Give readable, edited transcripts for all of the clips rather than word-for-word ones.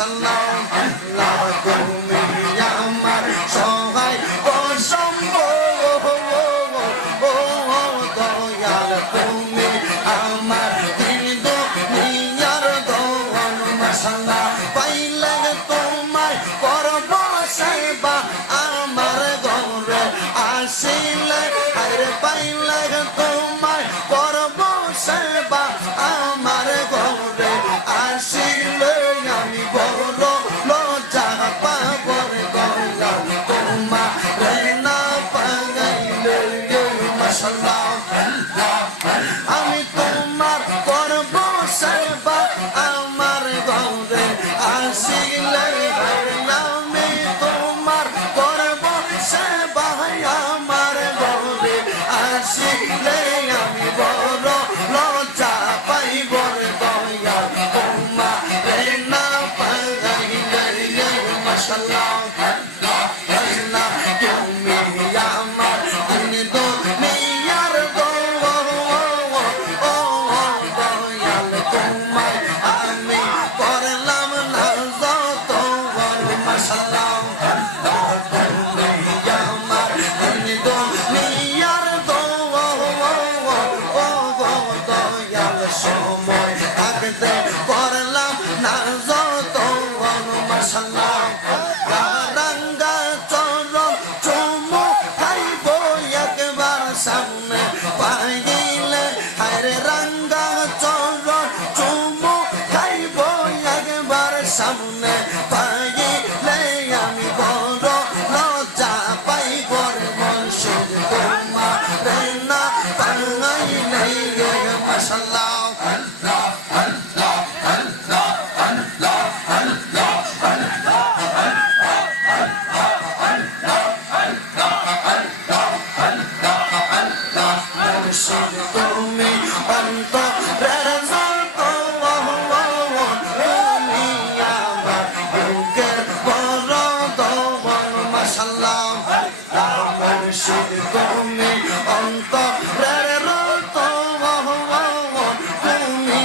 মাশাআল্লাহ আল্লাহ তুমি আমার সহায় ও সম্ভব ও দয়াল তুমি আমার দিন দুনিয়ার দোয়ান মাশাআল্লাহ পাইলে তোমায় করব সেবা আমার ঘরে আসিলে আরে পাইলে তোমায় করব সেবা আমার ঘরে আসিলে আমি বড় লজ্জা পাব রে দয়াল তোমার না পাইলে মাশাআল্লাহ আমি তোমার করব সেবা আমার ঘরে আসিলে আমি তোমার করব সেবা আমার ঘরে আসিলে আমি বড় লজ্জা পাইব রে দয়াল তোমার না পাইলে মাশাআল্লাহ আল্লাহ তুমি আমার দিন দুনিয়ার দয়াল তোমায় আমি করলাম না যত মাশাআল্লাহ তুমি আমার দিন দুনিয়ার দয়াল সময় থাকতে করলাম না যত মাশাআল্লাহ রাঙ্গা চরণ চুমু খাইব একবার সামনে পাইলে হায়রে রাঙ্গা চরণ চুমু খাইব একবার সামনে পাইলে আমি বড় লজ্জা পাইব রে মুর্শিদ তোমার না পাইলে মাশাআল্লাহ আল্লাহ আল্লাহ আল্লাহ আল্লাহ আল্লাহ মুর্শিদ তুমি অন্তরের তুমি আমার বুকের বড় দোয়ান মাশাআল্লাহ মুর্শিদ তুমি অন্তরের তুমি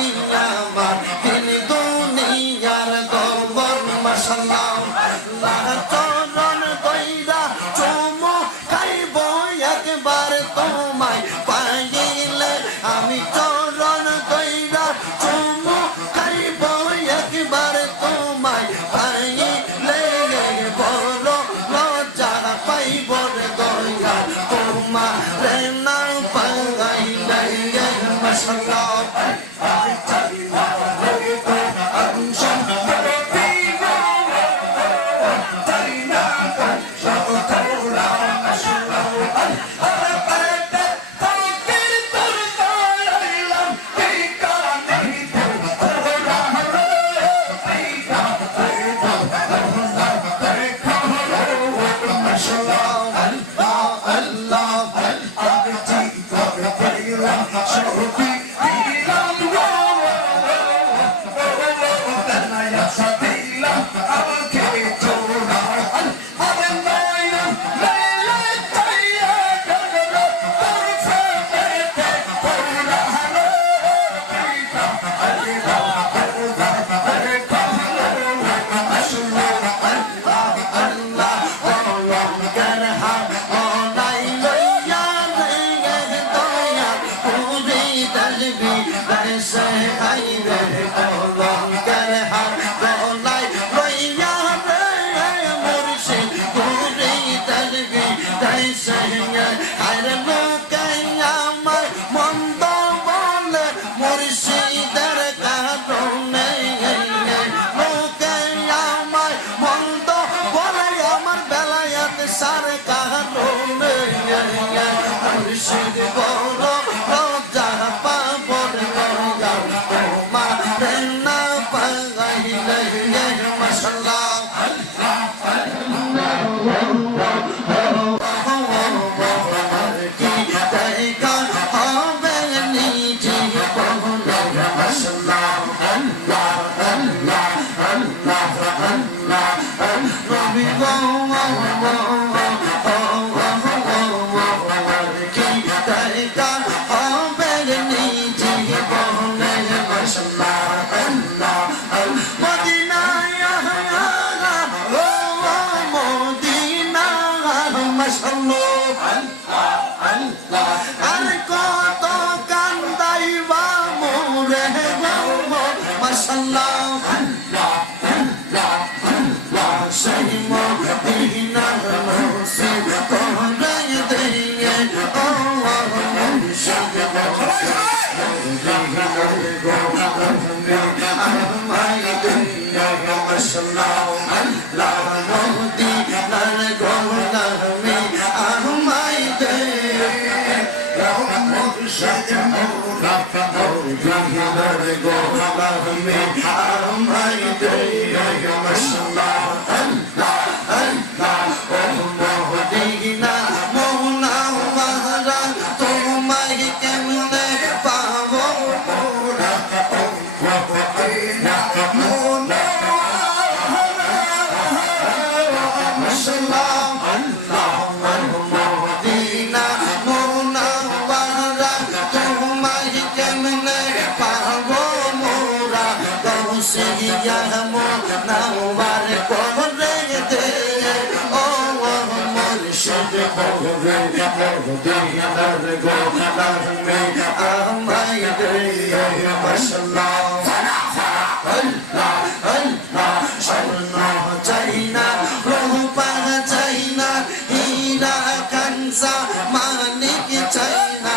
আমার দিন দুনিয়ার দোয়ান মাশাআল্লাহ চরণ কইরা চুমু খাইব একবার তোমায় পাইলে আমি চরণ কইরা চুমু খাইব একবার তোমায় পাইলে বড় লজ্জা পাইব রে দয়াল তোমার না পাইলে মাশাআল্লাহ মদিনায় আমায় দে মাশাআল্লাহ আল্লাহ মদিনার গোলামি আমায় দে মুর্শিদ মৌলা মদিনার গোলামি আমায় দে মাশাআল্লাহ আল্লাহ আল্লাহ ও মদিনা মৌলা মারা তোমায় কেমনে পাবো মোরা ও মদিনা মৌলা মাশাআল্লাহ আল্লাহ মদিনা মৌলা মারা তোমায় কেমনে পাবো মোরা গৌসিয়া মোনা ওয়ার করে দে ও মুর্শিদ মৌলা মদিনার গোলামি আমায় দে মাশাআল্লাহ আল্লাহ আল্লাহ স্বর্ণ চাই না রূপা চাই না হীরা কাঞ্চা মানিক চাই না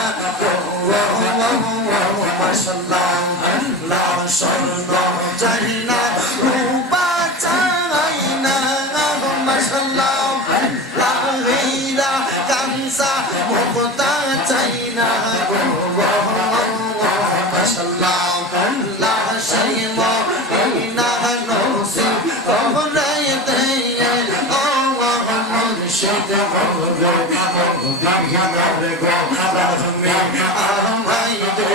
মাশাআল্লাহ আল্লাহ স্বর্ণ চাই না রূপা চাই না মাশাআল্লাহ আল্লাহ হীরা কাঞ্চা মুক্তা চাই না মাশাআল্লাহ আল্লাহ সেই মদিনা নসিব করে দে ও মুর্শিদ মৌলা মদিনার গোলামি আমায় দে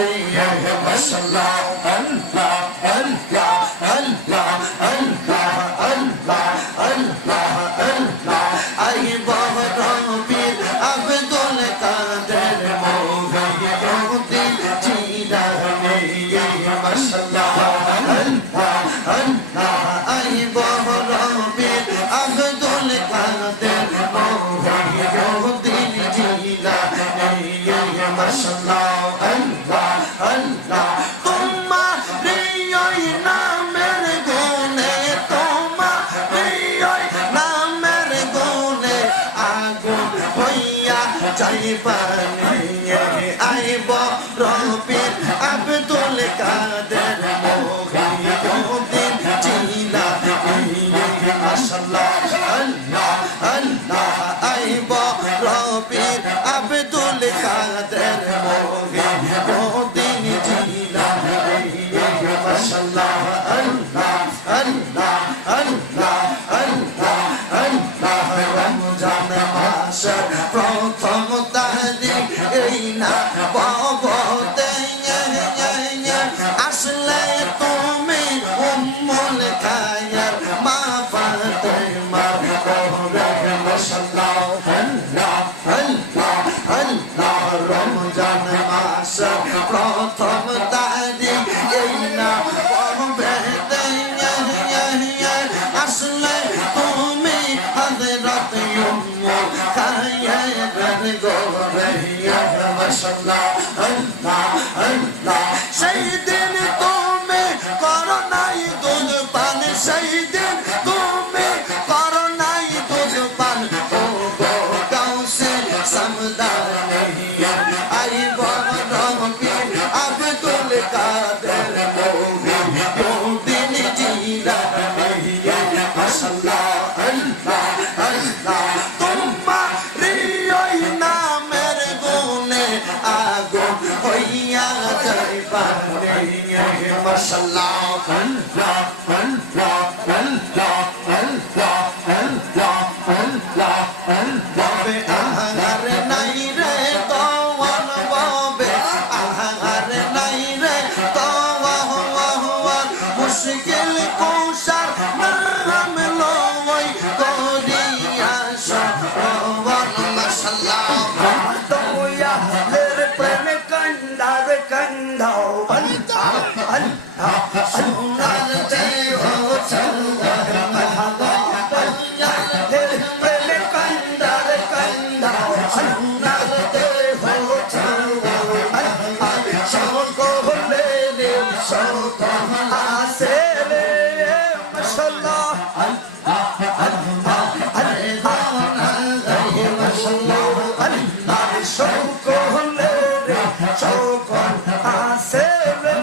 মাশাআল্লাহ আল্লাহ আল্লাহ আল্লাহ আল্লাহ আল্লাহ আল্লাহ আল্লাহ আই বহরবীর আব্দুল কাদের মৌলাউদ্দিন জিলানী মাশাআল্লাহ আল্লাহ আল্লাহ আই বহরবীর আব্দুল কাদের মৌলাউদ্দিন জিলানী মাশাআল্লাহ আল্লাহ আল্লাহ তোমার ওই নামের গুণে তোমার ওই নামের গুণে আগুন হইয়া যাইবানি আইব রবির আব্দুল কাদের মৌলাউদ্দিন জিলানী মাশাআল্লাহ আল্লাহ আল্লাহ আইব রবির আব্দুল কাদের মৌলাউদ্দিন জিলানী মাশাআল্লাহ আল্লাহ আল্লাহ আল্লাহ আল্লাহ আল্লাহ রমজান মাসের প্রথম তারিখ এই না বাবতে আসলে তুমি উম্মুল খায়ের মা ফাতেমা মাশাআল্লাহ আল্লাহ আল্লাহ আল্লাহ রমজান মাসের প্রথম তারিখ এই না বাবতে আসলে তুমি হযরত উম্মুল খায়ের গোলামি মাশাআল্লাহ আল্লাহ আল্লাহ সেই দিন তুমি করো নাই দুধ পান সেই দিন তুমি করো নাই দুধ পান ও গো গাউসে সমদানি আই বহরবীর আব্দুল কাদের মৌলাউদ্দিন জিলানী মাশাআল্লাহ আল্লাহ আল্লাহ তোমার ওই নামের গুণে আগুন হইয়া যাইবানি মাশাআল্লাহ আল্লাহ আল্লাহ আল্লাহ আল্লাহ আল্লাহ আল্লাহ ববে আহার নাই রে তোয়ান ববে আহার নাই রে তোয়ান মুশকিল কুশার নাম লই করিয়া সরওয়ান মাশাআল্লাহ তোয়া লের প্রেম কন্দার কন্দাও আল্লাহ আল্লাহ সোনার জয় ও চন্দর মহাবা তোয়া লের প্রেম কন্দার কন্দাও সোনার জয় ও চন্দর আল্লাহ সবকো বলে দে সবকো আসে রে মাশাআল্লাহ আল্লাহ আল্লাহ আল্লাহ মাশাআল্লাহ আল্লাহ সবকো বলে দে সবকো আসে রে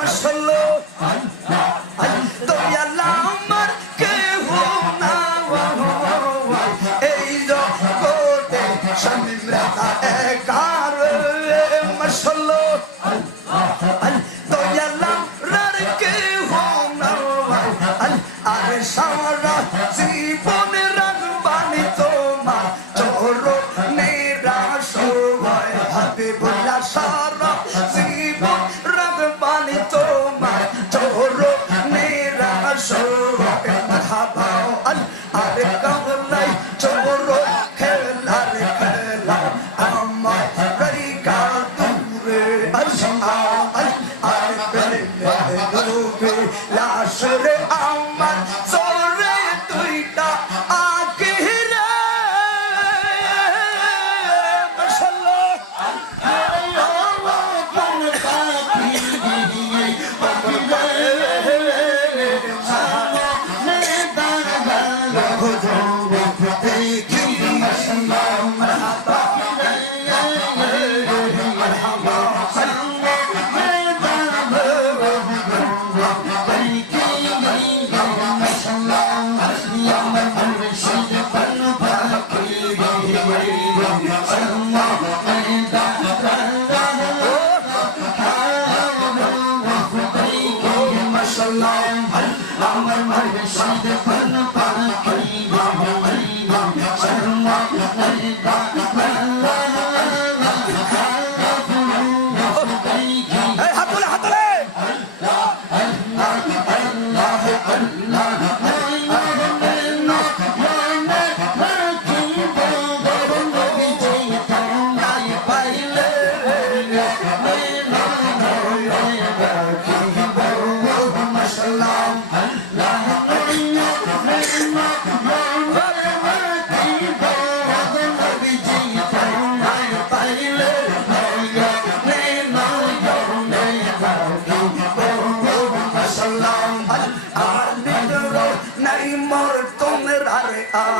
মাশাআল্লাহ আরে সারা জীবনে রাখবানি তোমার চরণেরা সবাই হাবিবুল্লাহ সারা জীবন রাখবানি তোমার চরণেরা সবাই মারহাবা আরে কামলাই চরণ খেলা রে খেলা আমার রাইকা দূরে আরে প্রেমে লাশরে আমার সরে তুইটা আখিরে মাশাআল্লাহ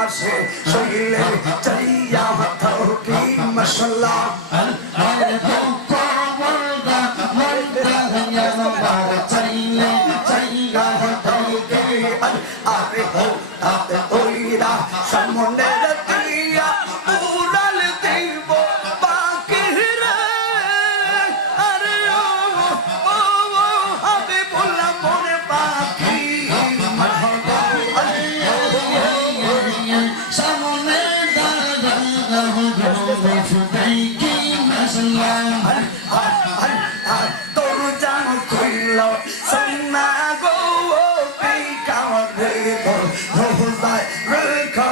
আসে শৈলে চাইয়া থাকি মশলা চাইলে চাইয়া থাকি আরে হো তাতে ওইরা সামনে দিয়া উড়াল দিব বাকি রে আরে ও আমি বললাম মনে বাকি তোর জান কইল সন্না গো বিকারে রোজায় রেখো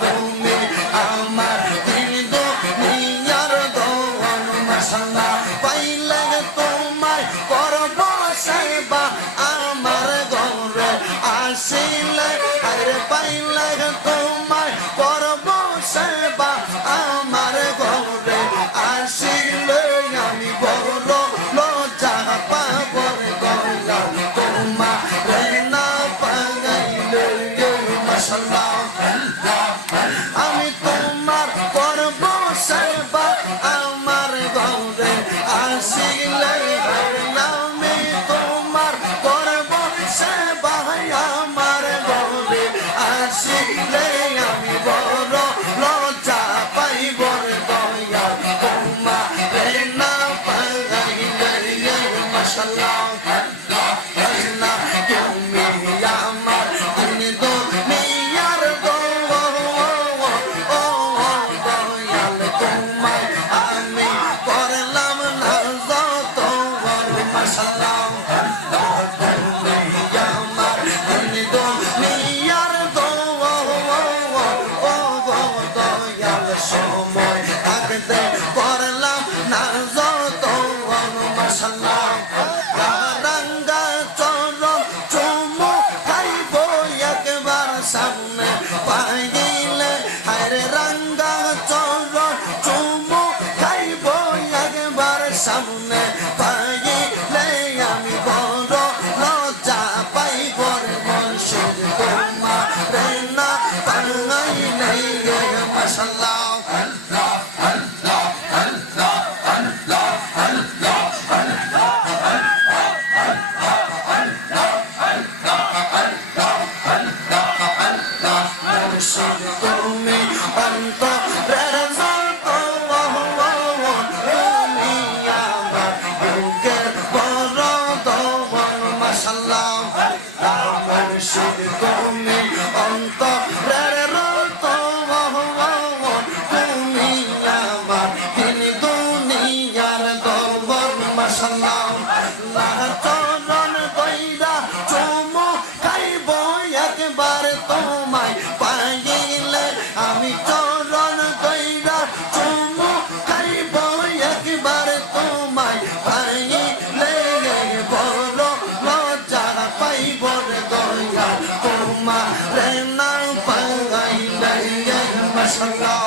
তুমি আমার দিন দুনিয়ার দোয়ান মাশাআল্লাহ পাইলে তোমায় করব সেবা আমার ঘরে আসিলে আরে পাইলে তোমায় করব সেবা আমার ঘরে আসিলে আমি বড় লজ্জা পাব রে দয়াল তোমারে না পাইলে মাশাআল্লাহ আমি তোমার করব সেবা আমার ঘরে আসিলে আমি তোমার করব সেবা আমার ঘরে আসিলে আমি বড় লজ্জা পাইব রে দয়াল তোমারে না পাইলে মাশাআল্লাহ আল্লাহ তুমি আমার দিন দুনিয়ার দয়াল তোমায় আমি করলাম না যত মাশাআল্লাহ তুমি আমার দিন দুনিয়ার দয়াল সময় থাকতে করলাম না যত মাশাআল্লাহ রাঙ্গা চরণ চুমু খাইব একবার সামনে পাইলে হায়রে রাঙ্গা চরণ চুমু খাইব একবার সামনে পাইলে আমি বড় লজ্জা পাইব রে মুর্শিদ তোমারে না পাইলে মাশাআল্লাহ আল্লাহ আল্লাহ আল্লাহ আল্লাহ আল্লাহ তুমি অন্তরের যত তুমি আমার বুকের বড় দোয়ান মাশাআল্লাহ মুর্শিদ তুমি অন্তরের যত তুমি আমার দিন দুনিয়ার দোয়ান মাশাআল্লাহ চরণ কইরা চুমু খাইব একবার তোমায় পাইলে আমি চরণ কইরা চুমু খাইব একবার তোমায় পাইলে বড় লজ্জা পাইব রে দয়াল তোমারে না পাইলে মাশাআল্লাহ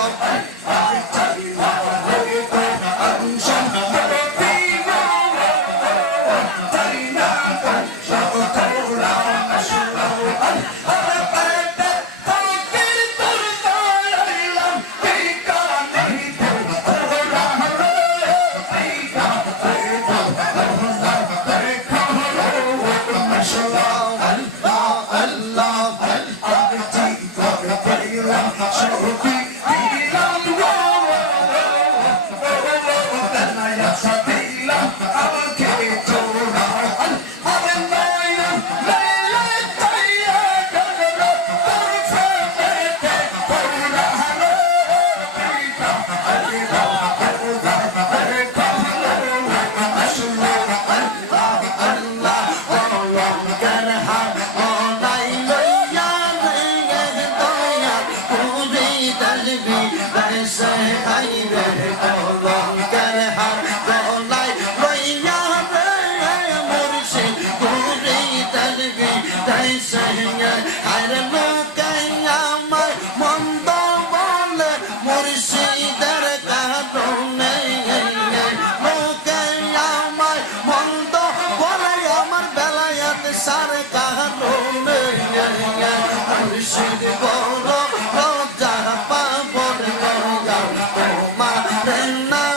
Bolo, Roja, Pabor, Roja, Toma, Rena.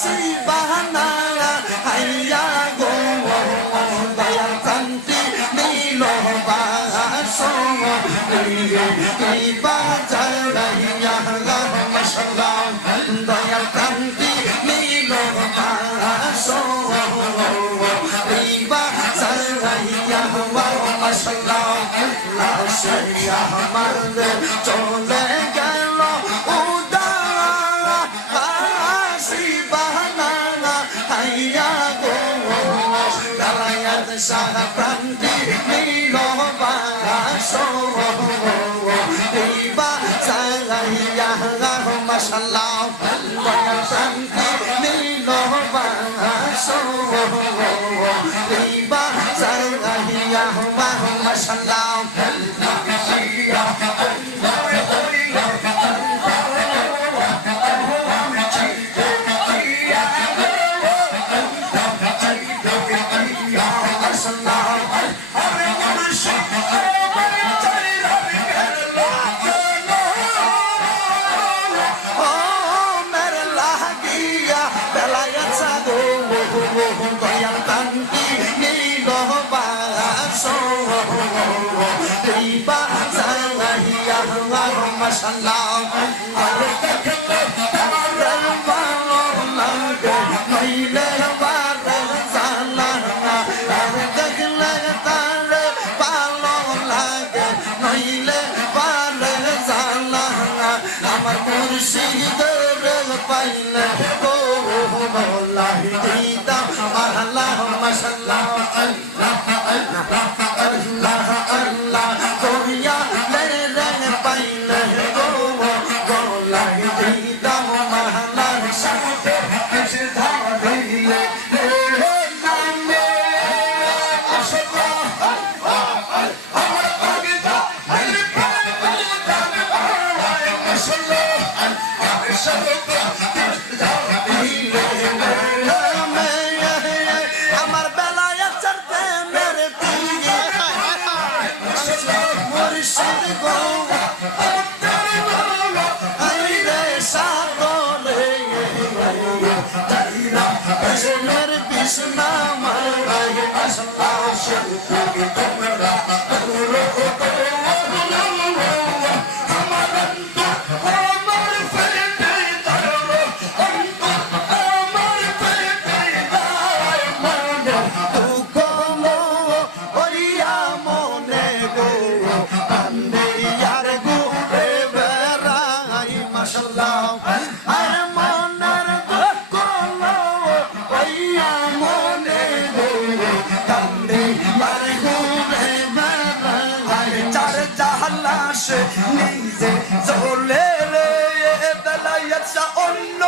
Shivana হাইয়া গো দয়াল কান্তি নীল বাসো ইবা জাগাইয়া মাশাআল্লাহ দয়াল কান্তি নীল বাসো ইবা জাগাইয়া মাশাআল্লাহ লাশিয়া আমার চলে গেল Shahapranti Nilobaso Iba Zalaya Mashallah Shahapranti Nilobaso Iba Zalaya Mashallah Mashallah, আমার মুর্শিদের পাইলে গো মোলাহি দিদাম আল্লাহ মাশাআল্লাহ আল্লাহ আল্লাহ আল্লাহ করিয়া লে রে পাইলে গো মোলাহি দিদাম আল্লাহ সাথে কিসে ধাইলে নামে মাশাআল্লাহ আমার কবিতা আমার বেলায় চলতে মেরে পিয়ে মুর্শিদ গো আইরে সাদলে তাইরা মেরে বিষ্ণা মারাই মাশাআল্লাহ শুকরি তোমরা নিজে চলে রে বেলায়াত অন্য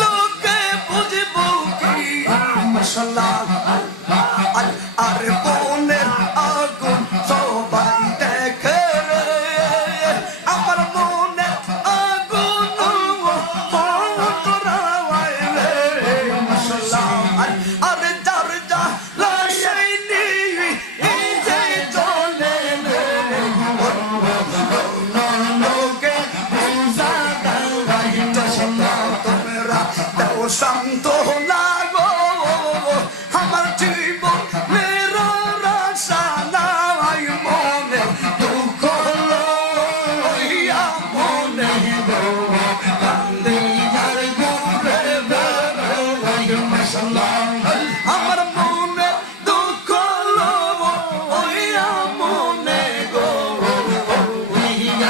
লোকে বুঝবো কি মাশাআল্লাহ আর বোনের আগুন সবাই দেখে রে আমার মনে আগুন তোরাই রে মাশাআল্লাহ আর যার যা লাইনি এই যে চলে রে শান্ত লাগো আমার জীবন মেরো রাশা নাই মনে দুঃখ লইয়া মনে গো কান্দে আর ঘুরে বেড়াই মাশাআল্লাহ আমার মনে দুঃখ লইয়া মনে গো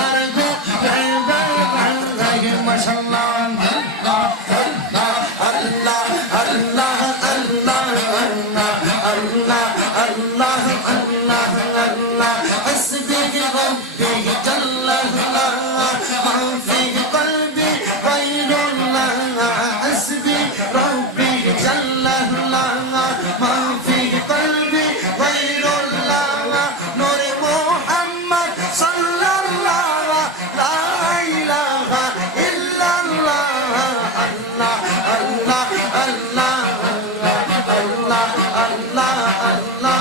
আর ঘুরে বেড়াই মাশাআল্লাহ Allah